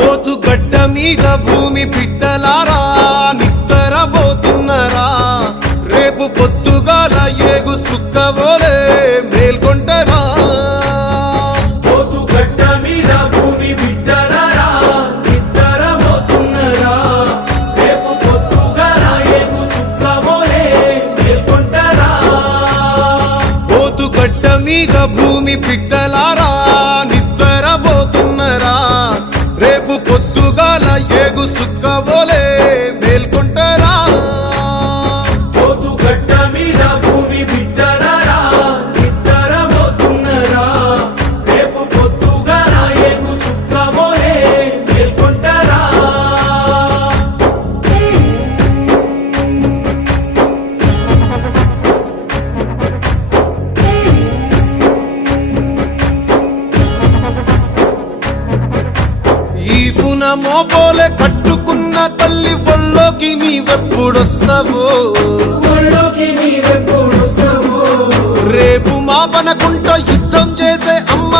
పోతు గడ్డ మీద భూమి బిడ్డలారా నిద్రపోతున్నరా రేపు పొద్దుగాల ఏగు సుక్కవోలే మేల్కొంటరా పోతు గడ్డ మీద భూమి బిడ్డలారా నిద్రపోతున్నరా రేపు పొద్దుగాల ఏగు సుక్కవోలే మేల్కొంటరా పోతు గడ్డ మీద భూమి బిడ్డలారా నిద్రపోతున్నరా రేపు పొద్దుగాల ఏగు సుక్కవోలే మేల్కొంటరా పోతు గడ్డ మీద భూమి బిడ్డలారా నిద్రపోతున్నరా రేపు పొద్దుగాల ఏగు సుక్కవోలే మేల్కొంటరా ఈ పున మోపోలే కట్టుకున్న తల్లి ఒళ్ళోకి నీవెప్పుడొస్తావో ఒళ్ళోకి నీవెప్పుడొస్తావో రేపు మా పనకుంట యుద్ధం చేసే అమ్మ